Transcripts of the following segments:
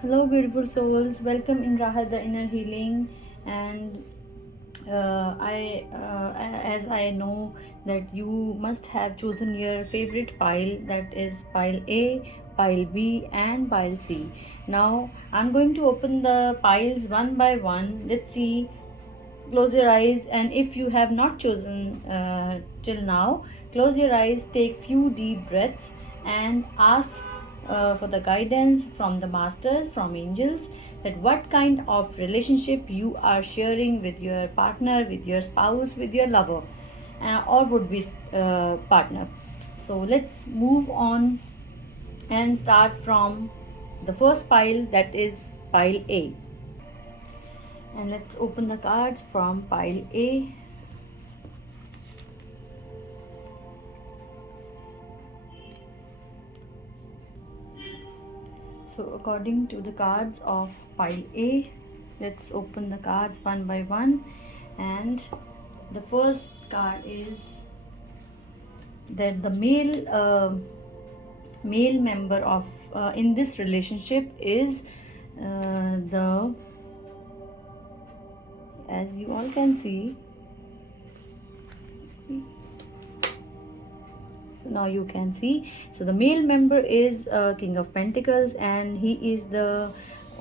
Hello, beautiful souls. Welcome in Rahat the Inner Healing. And as I know that you must have chosen your favorite pile, that is pile A, pile B, and pile C. Now I'm going to open the piles one by one. Let's see. Close your eyes, and if you have not chosen till now, close your eyes, take few deep breaths, and ask for the guidance from the masters, from angels, that what kind of relationship you are sharing with your partner, with your spouse, with your lover, or would be partner. So let's move on and start from the first pile, that is pile A. And let's open the cards from pile A. So according to the cards of pile A, let's open the cards one by one. And the first card is that the male member of in this relationship is the, as you all can see, so now you can see, so the male member is King of Pentacles, and he is the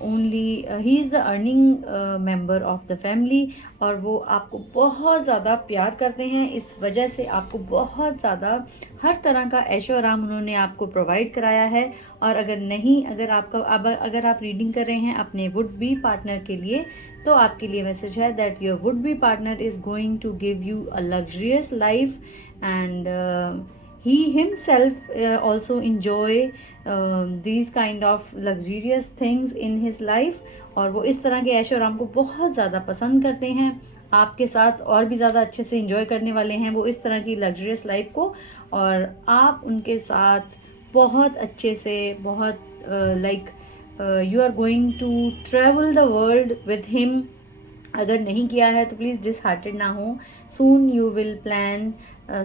he is the earning member of the family, और वो आपको बहुत ज़्यादा प्यार करते हैं. इस वजह से आपको बहुत ज़्यादा हर तरह का ऐशो आराम उन्होंने आपको प्रोवाइड कराया है. और अगर आप रीडिंग कर रहे हैं अपने वुड बी पार्टनर के लिए, तो आपके लिए मैसेज है that your would be partner is going to give you a luxurious life, and he himself also enjoy these kind of luxurious things in his life, और वो इस तरह के ऐशो आराम को बहुत ज़्यादा पसंद करते हैं. आपके साथ और भी ज़्यादा अच्छे से enjoy करने वाले हैं वो इस तरह की luxurious life को, और आप उनके साथ बहुत अच्छे से, बहुत you are going to travel the world with him. अगर नहीं किया है तो प्लीज़ डिसहार्टेड ना हो. Soon you will plan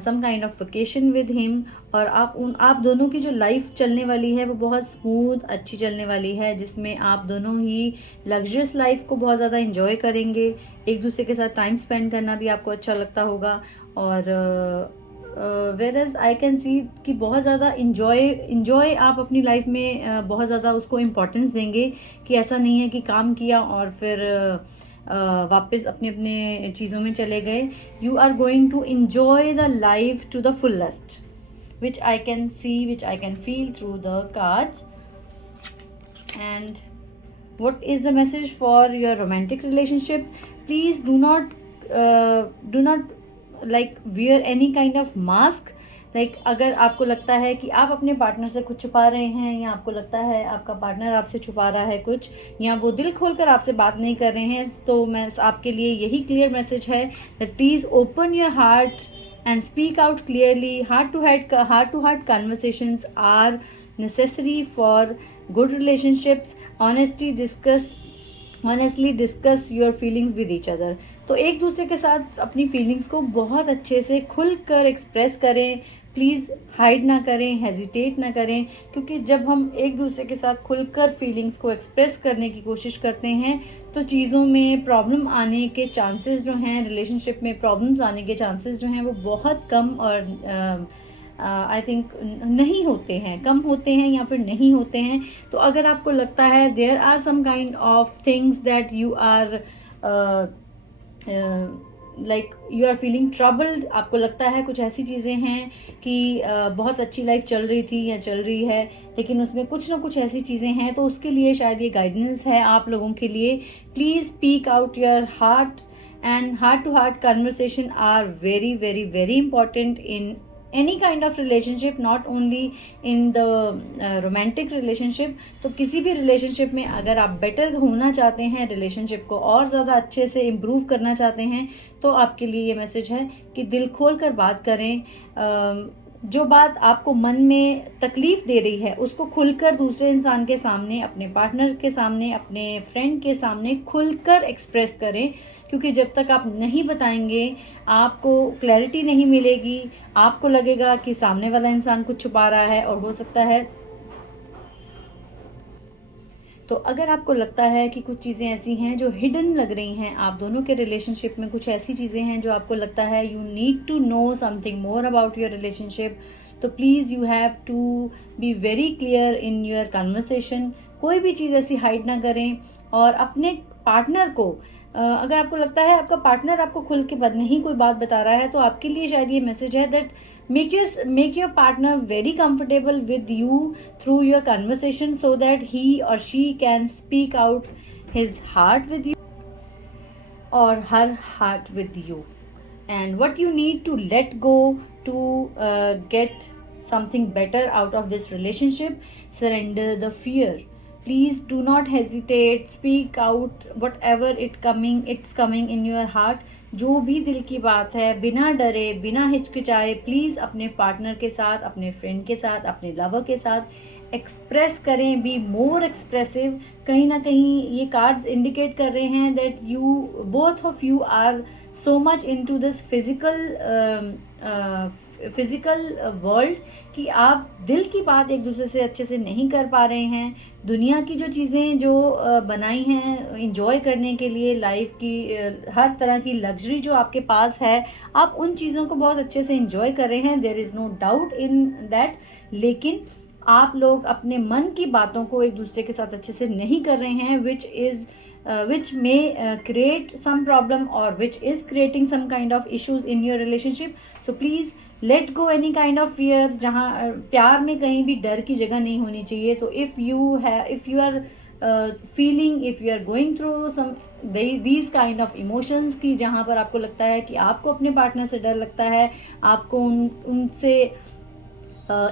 some kind of vacation with him, और आप दोनों की जो लाइफ चलने वाली है वो बहुत स्मूथ अच्छी चलने वाली है, जिसमें आप दोनों ही लग्जरियस लाइफ को बहुत ज़्यादा इंजॉय करेंगे. एक दूसरे के साथ टाइम स्पेंड करना भी आपको अच्छा लगता होगा. और whereas I can see कि बहुत ज़्यादा इंजॉय आप अपनी लाइफ में बहुत ज़्यादा उसको इम्पोर्टेंस देंगे, कि ऐसा नहीं है कि काम किया और फिर वापस अपने अपने चीज़ों में चले गए. You are going to enjoy the life to the fullest, which I can see, which I can feel through the cards. And what is the message for your romantic relationship? Please do not like wear any kind of mask. अगर आपको लगता है कि आप अपने partner से कुछ छुपा रहे हैं, या आपको लगता है आपका पार्टनर आपसे छुपा रहा है कुछ, या वो दिल खोलकर आपसे बात नहीं कर रहे हैं, तो मैं आपके लिए यही क्लियर मैसेज है that please open your heart and speak out clearly. Heart to heart conversations are necessary for good relationships. Honestly discuss your feelings with each other. तो एक दूसरे के साथ अपनी फीलिंग्स को बहुत अच्छे से खुल कर एक्सप्रेस करें. प्लीज़ हाइड ना करें, हेजिटेट ना करें, क्योंकि जब हम एक दूसरे के साथ खुलकर फीलिंग्स को एक्सप्रेस करने की कोशिश करते हैं तो चीज़ों में प्रॉब्लम आने के चांसेस जो हैं, रिलेशनशिप में प्रॉब्लम्स आने के चांसेस जो हैं वो बहुत कम और आई थिंक नहीं होते हैं, कम होते हैं या फिर नहीं होते हैं. तो अगर आपको लगता है there are some kind of things that you are you are feeling troubled, आपको लगता है कुछ ऐसी चीज़ें हैं कि बहुत अच्छी लाइफ चल रही थी या चल रही है, लेकिन उसमें कुछ ना कुछ ऐसी चीज़ें हैं, तो उसके लिए शायद ये गाइडेंस है आप लोगों के लिए. Please speak out your heart, and heart to heart conversation are very very very important in any kind of relationship, not only in the romantic relationship. तो किसी भी relationship में अगर आप better होना चाहते हैं, relationship को और ज़्यादा अच्छे से improve करना चाहते हैं, तो आपके लिए ये message है कि दिल खोल कर बात करें. जो बात आपको मन में तकलीफ़ दे रही है उसको खुलकर दूसरे इंसान के सामने, अपने पार्टनर के सामने, अपने फ्रेंड के सामने खुलकर एक्सप्रेस करें, क्योंकि जब तक आप नहीं बताएंगे आपको क्लैरिटी नहीं मिलेगी. आपको लगेगा कि सामने वाला इंसान कुछ छुपा रहा है, और हो सकता है तो अगर आपको लगता है कि कुछ चीज़ें ऐसी हैं जो हिडन लग रही हैं, आप दोनों के रिलेशनशिप में कुछ ऐसी चीज़ें हैं जो आपको लगता है you need to know something more about your relationship, तो please you have to be very clear in your conversation. कोई भी चीज़ ऐसी हाइड ना करें, और अपने पार्टनर को अगर आपको लगता है आपका पार्टनर आपको खुल के नहीं कोई बात बता रहा है, तो आपके लिए शायद ये मैसेज है that make your partner very comfortable with you through your conversation, so that he or she can speak out his heart with you or her heart with you, and what you need to let go to get something better out of this relationship. Surrender the fear. Please do not hesitate, speak out whatever it's coming in your heart. जो भी दिल की बात है, बिना डरे बिना हिचकिचाए please अपने पार्टनर के साथ, अपने फ्रेंड के साथ, अपने लवर के साथ एक्सप्रेस करें। Be more expressive. कहीं ना कहीं ये कार्ड्स इंडिकेट कर रहे हैं that you both of you are so much into this physical world कि आप दिल की बात एक दूसरे से अच्छे से नहीं कर पा रहे हैं। दुनिया की जो चीज़ें जो बनाई हैं इंजॉय करने के लिए, लाइफ की हर तरह की लग्जरी जो आपके पास है, आप उन चीज़ों को बहुत अच्छे से इंजॉय कर रहे हैं, there is no doubt in that. लेकिन आप लोग अपने मन की बातों को एक दूसरे के साथ अच्छे से नहीं कर रहे हैं, which may create some problem or which is creating some kind of issues in your relationship. So please let go any kind of fear. जहाँ प्यार में कहीं भी डर की जगह नहीं होनी चाहिए. So if you are feeling, if you are going through some these kind of emotions की जहाँ पर आपको लगता है कि आपको अपने पार्टनर से डर लगता है, आपको उनसे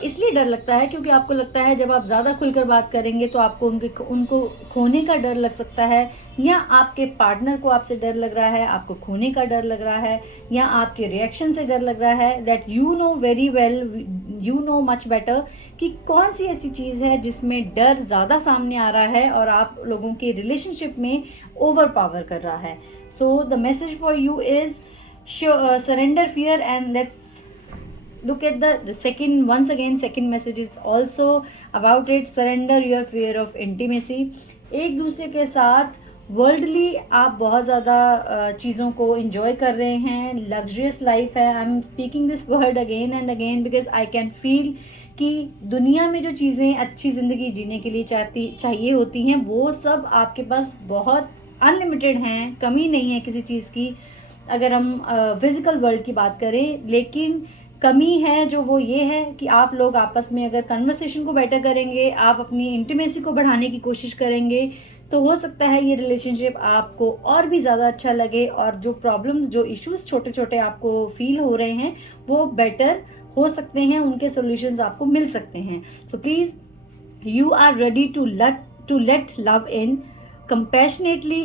इसलिए डर लगता है क्योंकि आपको लगता है जब आप ज़्यादा खुलकर बात करेंगे तो आपको उनको खोने का डर लग सकता है, या आपके पार्टनर को आपसे डर लग रहा है, आपको खोने का डर लग रहा है, या आपके रिएक्शन से डर लग रहा है। That you know very well, you know much better कि कौन सी ऐसी चीज़ है जिसमें डर ज़्यादा सामने आ रहा है और आप लोगों के रिलेशनशिप में ओवर पावर कर रहा है। So the message for you is surrender fear and let's look at the second message is also about it. Surrender your fear of intimacy. एक दूसरे के साथ वर्ल्डली आप बहुत ज़्यादा चीज़ों को इंजॉय कर रहे हैं, लग्जरियस लाइफ है। I am speaking this word again and again because I can feel कि दुनिया में जो चीज़ें अच्छी ज़िंदगी जीने के लिए चाहिए होती हैं वो सब आपके पास बहुत अनलिमिटेड हैं, कमी नहीं है किसी चीज़ की अगर हम फिज़िकल वर्ल्ड की बात करें। लेकिन कमी है जो वो ये है कि आप लोग आपस में अगर कन्वर्सेशन को बेटर करेंगे, आप अपनी इंटीमेसी को बढ़ाने की कोशिश करेंगे, तो हो सकता है ये रिलेशनशिप आपको और भी ज़्यादा अच्छा लगे और जो प्रॉब्लम्स, जो इश्यूज छोटे छोटे आपको फील हो रहे हैं वो बेटर हो सकते हैं, उनके सोल्यूशंस आपको मिल सकते हैं। So please you are ready to let love in compassionately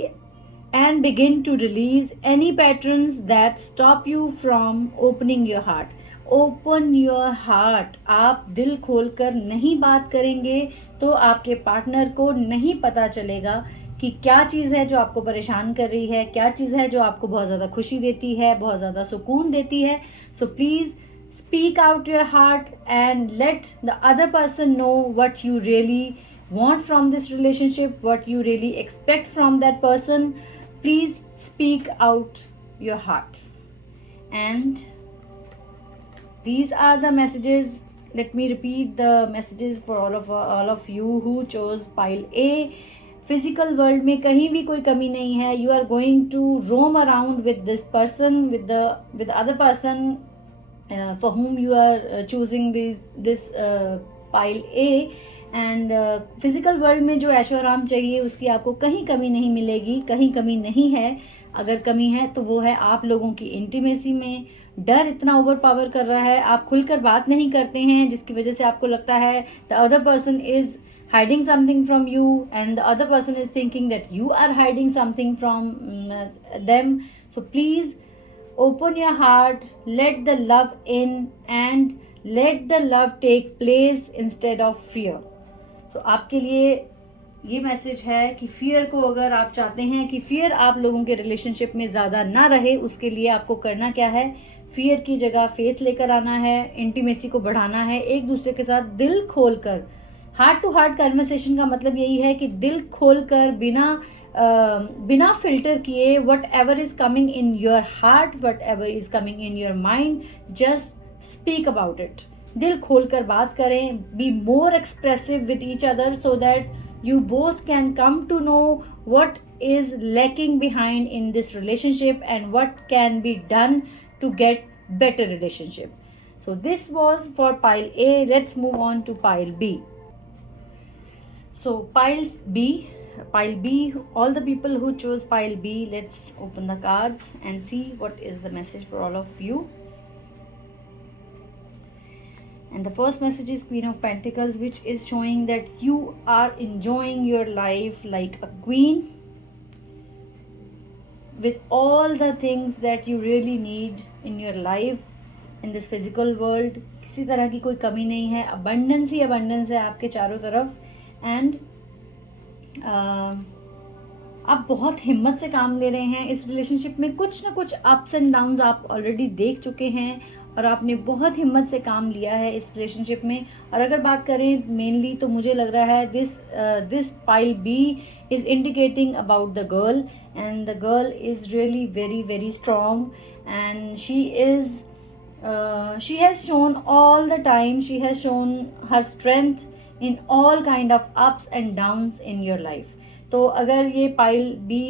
and begin to release any patterns that stop you from opening your heart. Open your heart. आप दिल खोलकर नहीं बात करेंगे तो आपके पार्टनर को नहीं पता चलेगा कि क्या चीज़ है जो आपको परेशान कर रही है, क्या चीज़ है जो आपको बहुत ज़्यादा खुशी देती है, बहुत ज़्यादा सुकून देती है। So please speak out your heart and let the other person know what you really want from this relationship, what you really expect from that person. Please speak out your heart. And these are the messages. Let me repeat the messages for all of you who chose pile A. Physical world में कहीं भी कोई कमी नहीं है. You are going to roam around with this person, with the other person for whom you are choosing this pile A. And physical world में जो ऐशो आराम चाहिए उसकी आपको कहीं कमी नहीं मिलेगी, कहीं कमी नहीं है। अगर कमी है तो वो है आप लोगों की इंटीमेसी में। डर इतना ओवर पावर कर रहा है, आप खुलकर बात नहीं करते हैं जिसकी वजह से आपको लगता है the other person is hiding something from you and the other person is thinking that you are hiding something from them. So please open your heart, let the love in and let the love take place instead of fear. तो आपके लिए ये message है कि fear को, अगर आप चाहते हैं कि फियर आप लोगों के रिलेशनशिप में ज़्यादा ना रहे, उसके लिए आपको करना क्या है, फियर की जगह फेथ लेकर आना है, इंटीमेसी को बढ़ाना है, एक दूसरे के साथ दिल खोलकर हार्ट टू हार्ट कन्वर्सेशन का मतलब यही है कि दिल खोलकर बिना फिल्टर किए what ever is coming in your heart, what ever is coming in your mind, just speak about it. दिल खोलकर बात करें, be more expressive with each other so that you both can come to know what is lacking behind in this relationship and what can be done to get better relationship. So this was for pile A. Let's move on to pile B. So pile B, all the people who chose pile B, let's open the cards and see what is the message for all of you. And the first message is Queen of Pentacles, which is showing that you are enjoying your life like a queen with all the things that you really need in your life in this physical world. किसी तरह की कोई कमी नहीं है, abundance ही abundance है आपके चारों तरफ. And आप बहुत हिम्मत से काम ले रहे हैं इस रिलेशनशिप में. कुछ ना कुछ अप्स एंड डाउन्स आप ऑलरेडी देख चुके हैं और आपने बहुत हिम्मत से काम लिया है इस रिलेशनशिप में. और अगर बात करें मेनली तो मुझे लग रहा है this pile B is indicating about the girl, and the girl is really very very strong, and she has shown all the time, she has shown her strength in all kind of ups and downs in your life. तो अगर ये pile B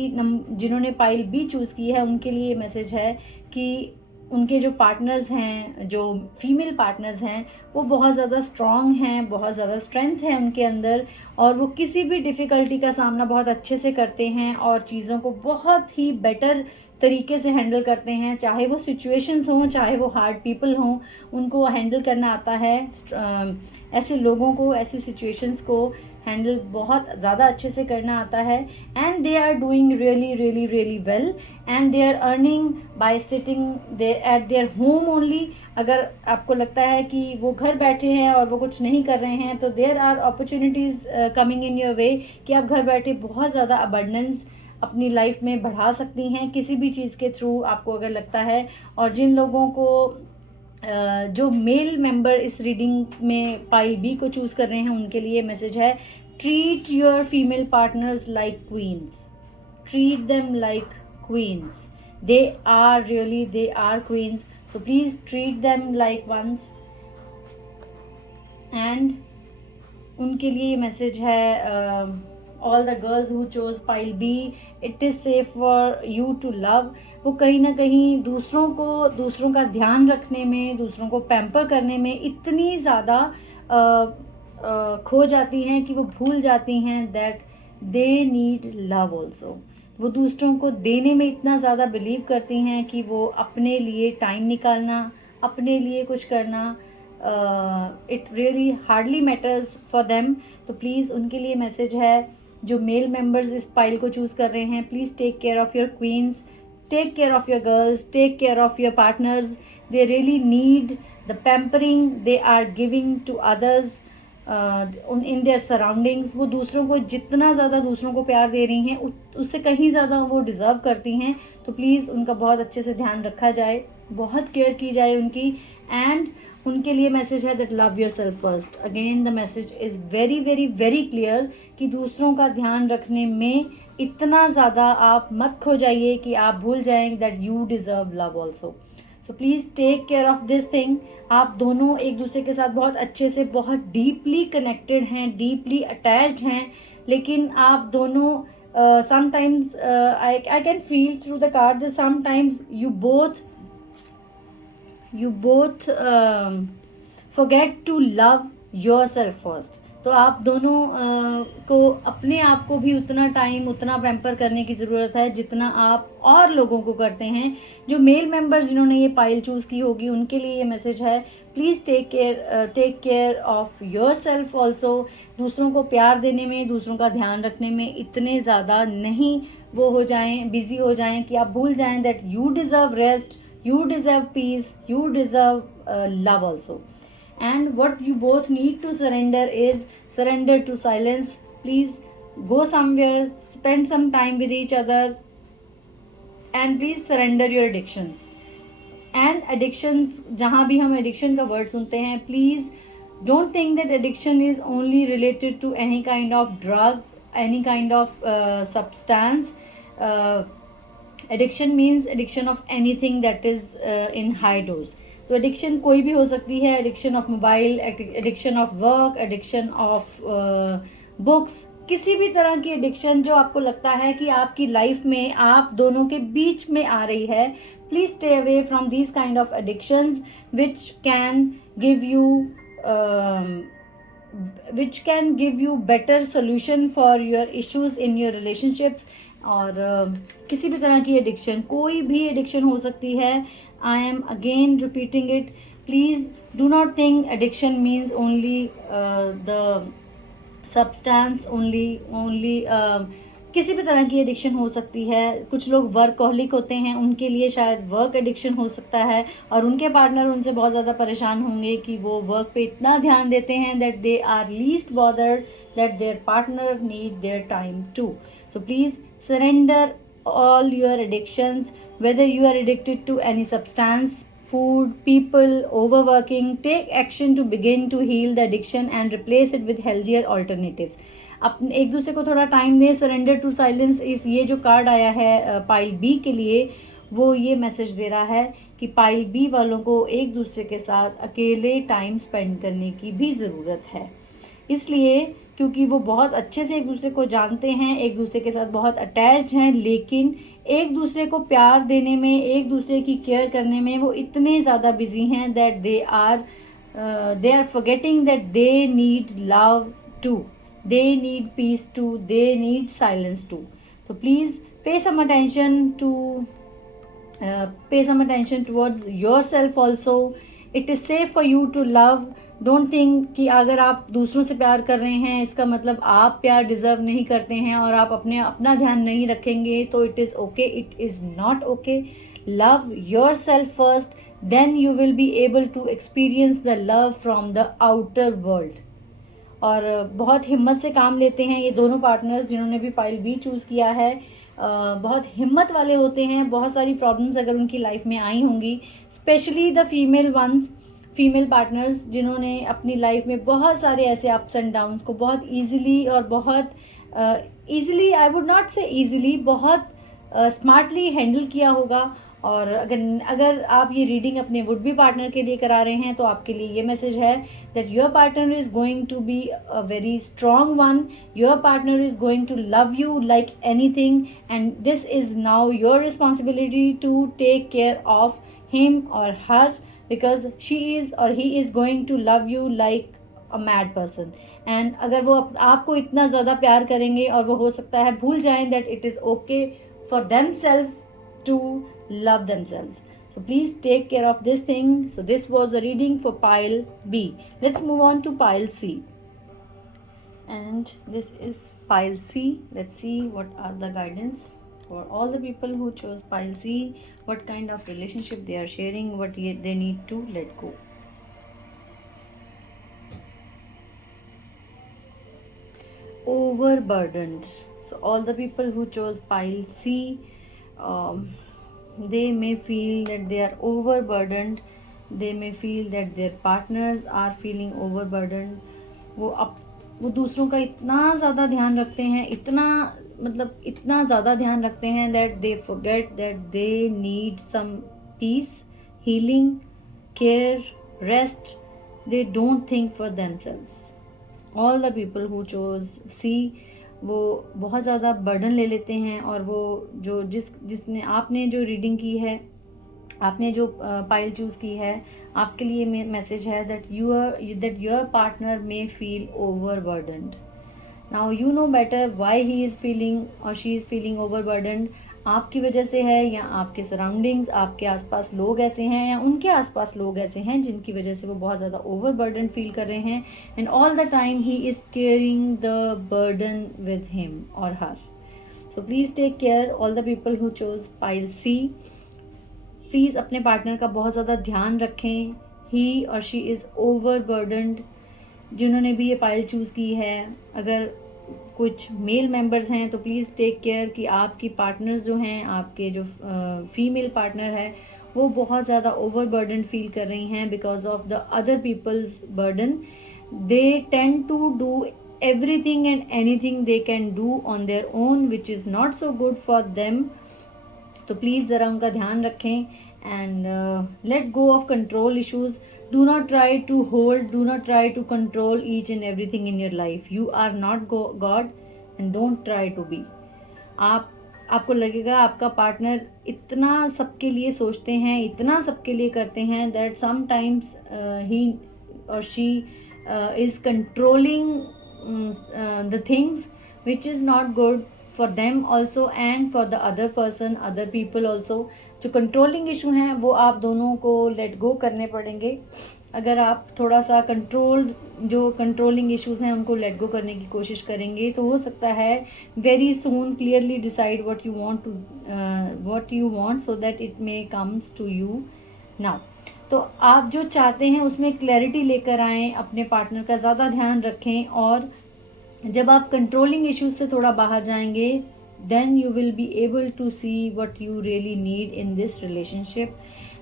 जिन्होंने pile B choose की है उनके लिए ये message है कि उनके जो पार्टनर्स हैं, जो फीमेल पार्टनर्स हैं, वो बहुत ज़्यादा स्ट्रॉन्ग हैं, बहुत ज़्यादा स्ट्रेंथ है उनके अंदर, और वो किसी भी डिफ़िकल्टी का सामना बहुत अच्छे से करते हैं और चीज़ों को बहुत ही बेटर तरीके से हैंडल करते हैं. चाहे वो सिचुएशंस हों, चाहे वो हार्ड पीपल हों, उनको हैंडल करना आता है. ऐसे लोगों को, ऐसी सिचुएशंस को हैंडल बहुत ज़्यादा अच्छे से करना आता है. And they are doing really really really well, and they are earning by sitting at their home only. अगर आपको लगता है कि वो घर बैठे हैं और वो कुछ नहीं कर रहे हैं, तो there are opportunities coming in your way कि आप घर बैठे बहुत ज़्यादा अबंडेंस अपनी लाइफ में बढ़ा सकती हैं किसी भी चीज़ के थ्रू, आपको अगर लगता है. और जिन लोगों को जो मेल मेंबर इस रीडिंग में पाइल बी को चूज़ कर रहे हैं उनके लिए मैसेज है, treat your female partners like queens, treat them like queens. They are really, they are queens, so please treat them like ones. And उनके लिए मैसेज है, all the girls who chose pile B, it is safe for you to love. वो कहीं ना कहीं दूसरों का ध्यान रखने में, दूसरों को पैम्पर करने में इतनी ज़्यादा खो जाती हैं कि वो भूल जाती हैं that they need love also. वो दूसरों को देने में इतना ज़्यादा बिलीव करती हैं कि वो अपने लिए टाइम निकालना, अपने लिए कुछ करना, it really hardly matters for them. तो प्लीज़ उनके लिए मैसेज है, जो मेल मेंबर्स इस पाइल को चूज़ कर रहे हैं, please take care of your queens, take care of your girls, take care of your partners. They really need the pampering they are giving to others in their surroundings. वो दूसरों को जितना ज़्यादा दूसरों को प्यार दे रही हैं उससे कहीं ज़्यादा वो डिज़र्व करती हैं. तो प्लीज़ उनका बहुत अच्छे से ध्यान रखा जाए, बहुत केयर की जाए उनकी. एंड उनके लिए मैसेज है that love yourself first. Again the message is very very very clear कि दूसरों का ध्यान रखने में इतना ज़्यादा आप मत खो जाइए कि आप भूल जाएं that you deserve love also. So please take care of this thing. आप दोनों एक दूसरे के साथ बहुत अच्छे से, बहुत डीपली कनेक्टेड हैं, डीपली अटैच्ड हैं, लेकिन आप दोनों sometimes I can feel through the card sometimes you both forget to love yourself first. तो आप दोनों को अपने आप को भी उतना टाइम, उतना पैम्पर करने की ज़रूरत है जितना आप और लोगों को करते हैं. जो मेल मेंबर जिन्होंने ये पाइल चूज़ की होगी उनके लिए ये मैसेज है, please take care of your self also. दूसरों को प्यार देने में, दूसरों का ध्यान रखने में इतने ज़्यादा नहीं वो हो जाएं, बिज़ी हो जाएं कि आप भूल जाएं that you deserve rest, you deserve peace, you deserve love also. And what you both need to surrender to silence. Please go somewhere, spend some time with each other, and please surrender your addictions. And addictions, जहाँ भी हम addiction का word सुनते हैं, please Don't think that addiction is only related to any kind of drugs, any kind of substance. uh, Addiction means addiction of anything that is in high dose. तो addiction कोई भी हो सकती है, addiction of mobile, addiction of work, addiction of books, किसी भी तरह की एडिक्शन जो आपको लगता है कि आपकी लाइफ में आप दोनों के बीच में आ रही है, please stay away from these kind of addictions which can give you which can give you better solution for your issues in your relationships. और किसी भी तरह की एडिक्शन, कोई भी एडिक्शन हो सकती है. I am again repeating it, please do not think addiction means only the substance, only किसी भी तरह की एडिक्शन हो सकती है. कुछ लोग वर्कहोलिक होते हैं, उनके लिए शायद वर्क एडिक्शन हो सकता है और उनके पार्टनर उनसे बहुत ज़्यादा परेशान होंगे कि वो वर्क पे इतना ध्यान देते हैं that they are least bothered that their partner need their time too. So please surrender all your addictions, whether you are addicted to any substance, food, people, overworking. Take action to begin to heal the addiction and replace it with healthier alternatives. अपने एक दूसरे को थोड़ा time दें. Surrender to silence, इस ये जो card आया है पाइल बी के लिए, वो ये मैसेज दे रहा है कि पाइल बी वालों को एक दूसरे के साथ अकेले टाइम स्पेंड करने की भी ज़रूरत है. इसलिए क्योंकि वो बहुत अच्छे से एक दूसरे को जानते हैं, एक दूसरे के साथ बहुत अटैच्ड हैं, लेकिन एक दूसरे को प्यार देने में, एक दूसरे की केयर करने में वो इतने ज़्यादा बिजी हैं that they are forgetting that they need love too, they need peace too, they need silence too. तो please pay some attention towards your self also. It is safe for you to love. Don't think कि अगर आप दूसरों से प्यार कर रहे हैं इसका मतलब आप प्यार डिज़र्व नहीं करते हैं और आप अपना ध्यान नहीं रखेंगे तो it is okay. It is not okay. Love yourself first, then you will be able to experience the love from the outer world. और बहुत हिम्मत से काम लेते हैं ये दोनों पार्टनर्स जिन्होंने भी पाइल बी चूज़ किया है. बहुत हिम्मत वाले होते हैं. बहुत सारी प्रॉब्लम्स अगर उनकी लाइफ में आई होंगी, स्पेशली द फीमेल पार्टनर्स जिन्होंने अपनी लाइफ में बहुत सारे ऐसे अप्स एंड डाउन्स को बहुत ईजिली और बहुत ईजिली, आई वुड नॉट से ईजिली, बहुत स्मार्टली हैंडल किया होगा. और अगर आप ये रीडिंग अपने वुड बी पार्टनर के लिए करा रहे हैं तो आपके लिए ये मैसेज है that your partner is going to be a very strong one. Your partner is going to love you like anything and this is now your responsibility to take care of him और her, because she is or he is going to love you like a mad person. and अगर वो आपको इतना ज़्यादा प्यार करेंगे और वो हो सकता है भूल जाएं that it is okay for themselves to love themselves. So please take care of this thing. So this was a reading for pile B. Let's move on to pile C. And this is pile C. Let's see what are the guidance for all the people who chose pile C, what kind of relationship they are sharing, what they need to let go. Overburdened. So all the people who chose pile C, they may feel that they are overburdened. They may feel that their partners are feeling overburdened. वो दूसरों का इतना ज़्यादा ध्यान रखते हैं, इतना ज़्यादा ध्यान रखते हैं that they forget that they need some peace, healing, care, rest. They don't think for themselves. All the people who choose C, वो बहुत ज़्यादा बर्डन ले लेते हैं. और वो जो जिसने आपने जो रीडिंग की है, आपने जो पाइल चूज़ की है, आपके लिए मैसेज है that your partner may feel overburdened. Now you know better why he is feeling और शी इज़ फीलिंग ओवरबर्डन्ड. आपकी वजह से है या आपके सराउंडिंग्स, आपके आसपास लोग ऐसे हैं या उनके आसपास लोग ऐसे हैं जिनकी वजह से वो बहुत ज़्यादा ओवरबर्डन फील कर रहे हैं. And all the time he is caring the burden with him और her. So please take care all the people who choose pile C. Please अपने पार्टनर का बहुत ज़्यादा ध्यान रखें. ही और शी इज़ ओवरबर्डन्ड. जिन्होंने भी ये पाइल चूज़ की है, अगर कुछ मेल मेंबर्स हैं तो प्लीज़ टेक केयर कि आपकी पार्टनर्स जो हैं, आपके जो फीमेल पार्टनर है, वो बहुत ज़्यादा ओवरबर्डन फील कर रही हैं because of the other people's burden. they tend to do everything and anything they can do on their own which is not so good for them. तो प्लीज़ ज़रा उनका ध्यान रखें and let go of control issues. Do not try to hold, do not try to control each and everything in your life. You are not God and don't try to be. आपको लगेगा आपका partner इतना सबके लिए सोचते हैं, इतना सबके लिए करते हैं, दैट समटाइम्स ही और she is controlling the things which is not good for them also and for the other person, other people also. जो कंट्रोलिंग इशू हैं वो आप दोनों को लेट गो करने पड़ेंगे. अगर आप थोड़ा सा जो कंट्रोलिंग इश्यूज हैं उनको लेट गो करने की कोशिश करेंगे तो हो सकता है very soon clearly decide what you want so that it may comes to you now. तो आप जो चाहते हैं उसमें क्लैरिटी लेकर आएँ, अपने पार्टनर का ज़्यादा ध्यान रखें, और जब आप कंट्रोलिंग इश्यूज से थोड़ा बाहर जाएंगे then you will be able to see what you really need in this relationship.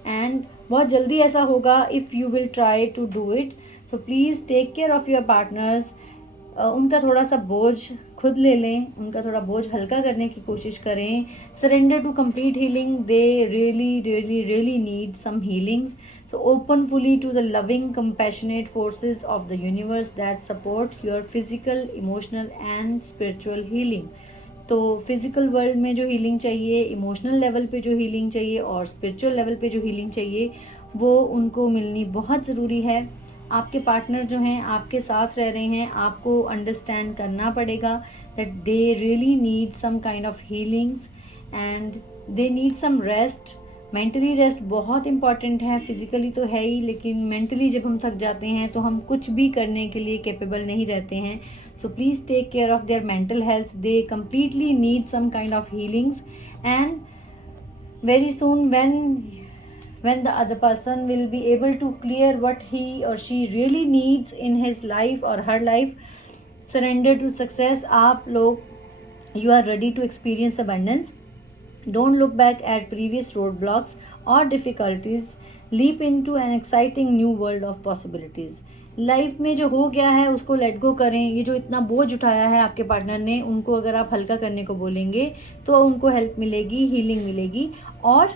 And बहुत जल्दी ऐसा होगा if you will try to do it. So please take care of your partners. उनका थोड़ा सा बोझ खुद ले लें, उनका थोड़ा बोझ हल्का करने की कोशिश करें. Surrender to complete healing. They really need some healings. So open fully to the loving, compassionate forces of the universe that support your physical, emotional and spiritual healing. तो फिज़िकल वर्ल्ड में जो हीलिंग चाहिए, emotional level पे जो healing चाहिए और spiritual level पे जो हीलिंग चाहिए वो उनको मिलनी बहुत ज़रूरी है. आपके पार्टनर जो हैं आपके साथ रह रहे हैं, आपको अंडरस्टैंड करना पड़ेगा that they really need some kind of healings and they need some rest. Mentally rest बहुत इंपॉर्टेंट है. फिज़िकली तो है ही, लेकिन मेंटली जब हम थक जाते हैं तो हम कुछ भी करने के लिए कैपेबल नहीं रहते हैं. So please take care of their mental health. They completely need some kind of healings and very soon when the other person will be able to clear what he or she really needs in his life or her life. Surrender to success. आप लोग, you are ready to experience abundance. Don't look back at previous roadblocks or difficulties. Leap into an exciting new world of possibilities. Life में जो हो गया है उसको let go करें. ये जो इतना बोझ उठाया है आपके पार्टनर ने, उनको अगर आप हल्का करने को बोलेंगे तो उनको हेल्प मिलेगी, हीलिंग मिलेगी. और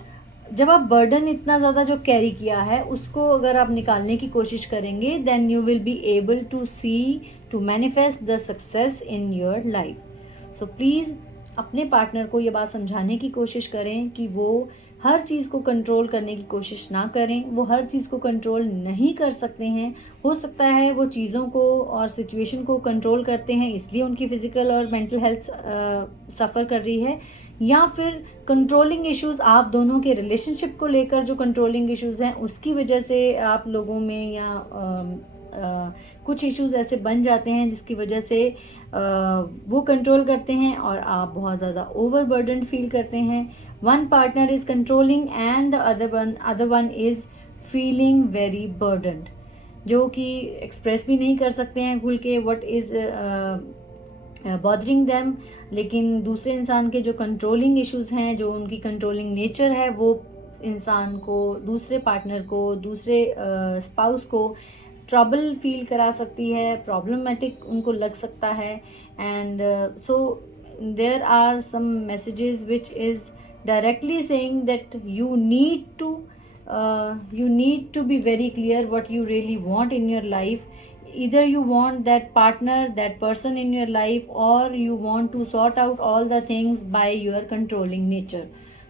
जब आप बर्डन इतना ज़्यादा जो कैरी किया है उसको अगर आप निकालने की कोशिश करेंगे then you will be able to see to manifest the success in your life. So please अपने पार्टनर को ये बात समझाने की कोशिश करें कि वो हर चीज़ को कंट्रोल करने की कोशिश ना करें. वो हर चीज़ को कंट्रोल नहीं कर सकते हैं. हो सकता है वो चीज़ों को और सिचुएशन को कंट्रोल करते हैं इसलिए उनकी फ़िज़िकल और मेंटल हेल्थ सफ़र कर रही है, या फिर कंट्रोलिंग इश्यूज़ आप दोनों के रिलेशनशिप को लेकर जो कंट्रोलिंग इश्यूज़ हैं उसकी वजह से आप लोगों में या कुछ इश्यूज़ ऐसे बन जाते हैं जिसकी वजह से वो कंट्रोल करते हैं और आप बहुत ज़्यादा ओवरबर्डन फील करते हैं. One partner is controlling and the other one is feeling very burdened, जो कि एक्सप्रेस भी नहीं कर सकते हैं खुल के व्हाट इज़ बॉदरिंग देम. लेकिन दूसरे इंसान के जो कंट्रोलिंग इश्यूज़ हैं, जो उनकी कंट्रोलिंग नेचर है, वो इंसान को, दूसरे पार्टनर को, दूसरे स्पाउस को ट्रबल फील करा सकती है, प्रॉब्लमेटिक उनको लग सकता है. And so there are some messages which is directly saying that you need to be very clear what you really want in your life. Either you want that partner, that person in your life, or you want to sort out all the things by your controlling nature.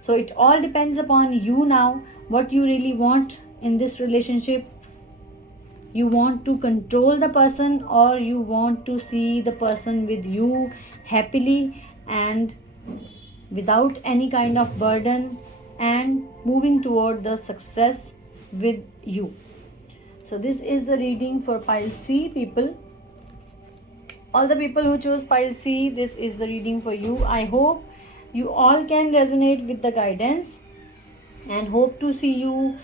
So it all depends upon you now, what you really want in this relationship. You want to control the person or you want to see the person with you happily and without any kind of burden and moving toward the success with you. So this is the reading for pile C people. All the people who chose pile C, this is the reading for you. I hope you all can resonate with the guidance and hope to see you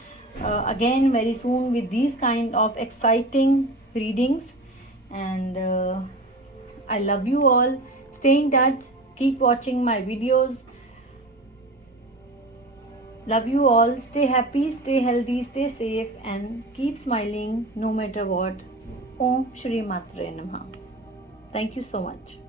again very soon with these kind of exciting readings. And I love you all. Stay in touch. Keep watching my videos. Love you all. Stay happy, stay healthy, stay safe and keep smiling no matter what. ओम श्री मात्रे नमः। Thank you so much.